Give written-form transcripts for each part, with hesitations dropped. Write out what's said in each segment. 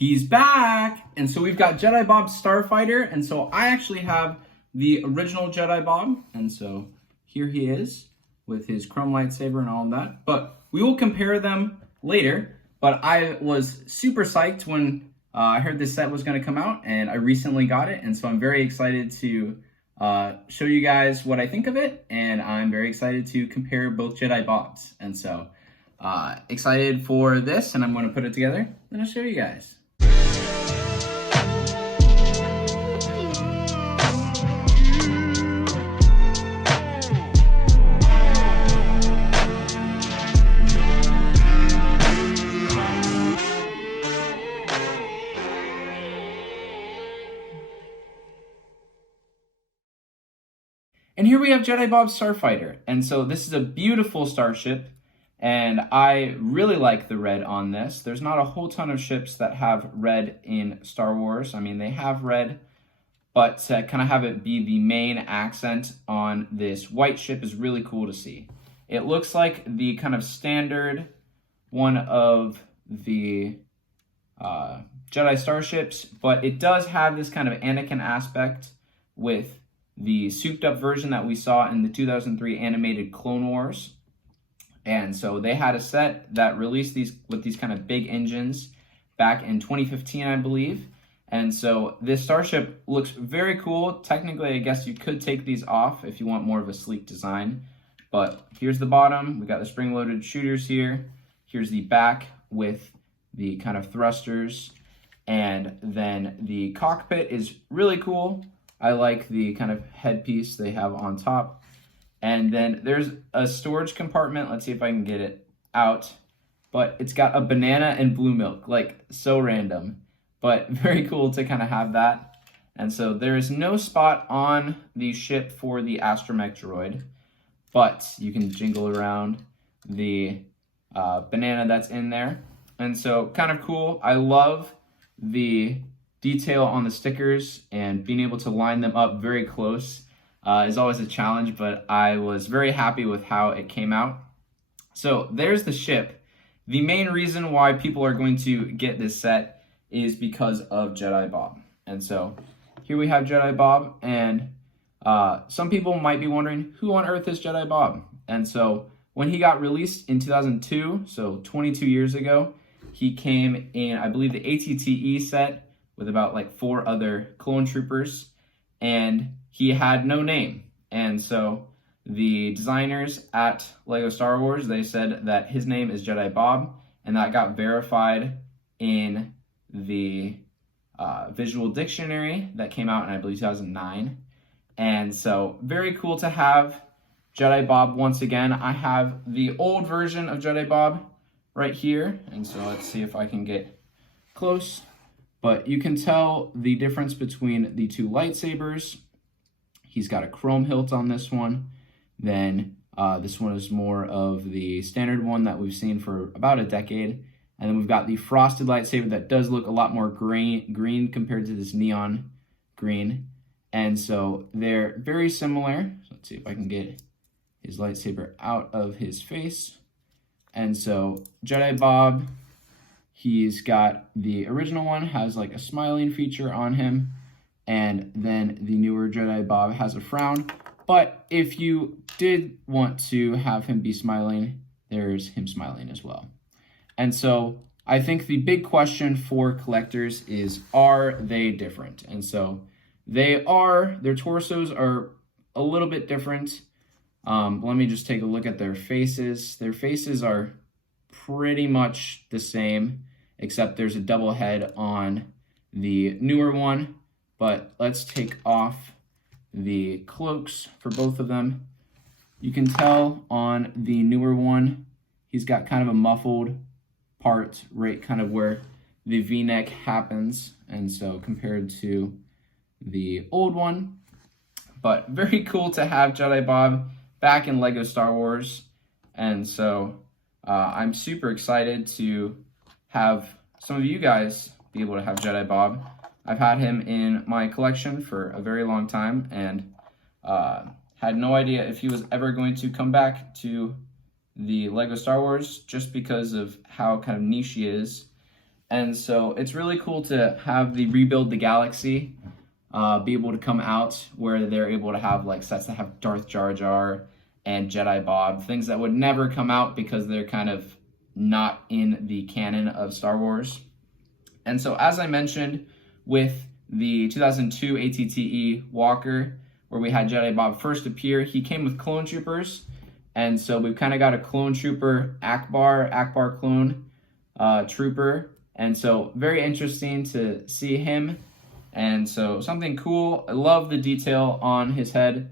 He's back! And so we've got Jedi Bob's Starfighter, and so I actually have the original Jedi Bob, and so here he is with his chrome lightsaber and all of that. But we will compare them later, but I was super psyched when I heard this set was going to come out, and I recently got it, and so I'm very excited to show you guys what I think of it, and I'm very excited to compare both Jedi Bobs. And so excited for this, and I'm going to put it together, and I'll show you guys. And here we have Jedi Bob's Starfighter. And so this is a beautiful starship, and I really like the red on this. There's not a whole ton of ships that have red in Star Wars. I mean, they have red, but to kind of have it be the main accent on this white ship is really cool to see. It looks like the kind of standard one of the Jedi starships, but it does have this kind of Anakin aspect with the souped up version that we saw in the 2003 animated Clone Wars. And so they had a set that released these with these kind of big engines back in 2015, I believe. And so this starship looks very cool. Technically, I guess you could take these off if you want more of a sleek design. But here's the bottom. We got the spring-loaded shooters here. Here's the back with the kind of thrusters. And then the cockpit is really cool. I like the kind of headpiece they have on top. And then there's a storage compartment. Let's see if I can get it out. But it's got a banana and blue milk, like so random, but very cool to kind of have that. And so there is no spot on the ship for the astromech droid, but you can jingle around the banana that's in there. And so kind of cool. I love the detail on the stickers, and being able to line them up very close is always a challenge, but I was very happy with how it came out. So there's the ship. The main reason why people are going to get this set is because of Jedi Bob. And so here we have Jedi Bob, and some people might be wondering, who on earth is Jedi Bob? And so when he got released in 2002, so 22 years ago, he came in, I believe, the ATTE set with about like 4 other clone troopers, and he had no name. And so the designers at Lego Star Wars, they said that his name is Jedi Bob, and that got verified in the visual dictionary that came out in, I believe, 2009. And so very cool to have Jedi Bob once again. I have the old version of Jedi Bob right here, and so let's see if I can get close. But you can tell the difference between the two lightsabers. He's got a chrome hilt on this one. Then this one is more of the standard one that we've seen for about a decade. And then we've got the frosted lightsaber that does look a lot more green compared to this neon green. And so they're very similar. So let's see if I can get his lightsaber out of his face. And so Jedi Bob, he's got the original one, has like a smiling feature on him. And then the newer Jedi Bob has a frown. But if you did want to have him be smiling, there's him smiling as well. And so I think the big question for collectors is, are they different? And so they are. Their torsos are a little bit different. Let me just take a look at their faces. Their faces are pretty much the same, except there's a double head on the newer one. But let's take off the cloaks for both of them. You can tell on the newer one, he's got kind of a muffled part right kind of where the V-neck happens. And so compared to the old one, but very cool to have Jedi Bob back in Lego Star Wars. And so I'm super excited to have some of you guys be able to have Jedi Bob. I've had him in my collection for a very long time, and had no idea if he was ever going to come back to the Lego Star Wars, just because of how kind of niche he is. And so it's really cool to have the Rebuild the Galaxy be able to come out where they're able to have like sets that have Darth Jar Jar and Jedi Bob, things that would never come out because they're kind of not in the canon of Star Wars. And so as I mentioned with the 2002 ATTE Walker, where we had Jedi Bob first appear, he came with clone troopers. And so we've kind of got a clone trooper, Akbar clone trooper. And so very interesting to see him. And so something cool. I love the detail on his head.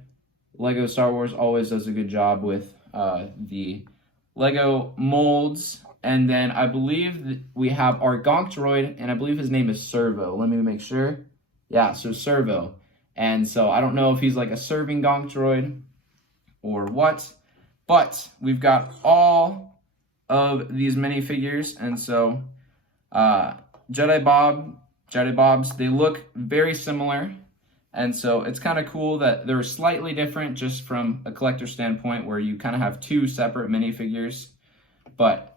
Lego Star Wars always does a good job with the Lego molds. And then I believe we have our Gonk droid, and I believe his name is Servo. Let me make sure. Yeah, so Servo. And so I don't know if he's like a serving Gonk droid or what, but we've got all of these minifigures. And so Jedi Bobs, they look very similar. And so it's kind of cool that they're slightly different just from a collector standpoint where you kind of have two separate minifigures. But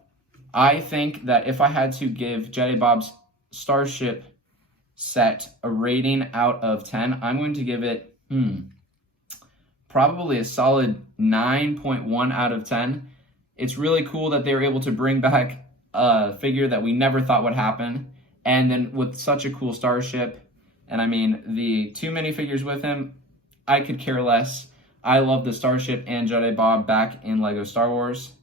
I think that if I had to give Jedi Bob's Starship set a rating out of 10, I'm going to give it probably a solid 9.1 out of 10. It's really cool that they were able to bring back a figure that we never thought would happen, and then with such a cool Starship. And I mean, the two minifigures with him, I could care less. I love the Starship and Jedi Bob back in Lego Star Wars.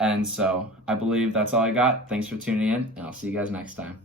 And so I believe that's all I got. Thanks for tuning in, and I'll see you guys next time.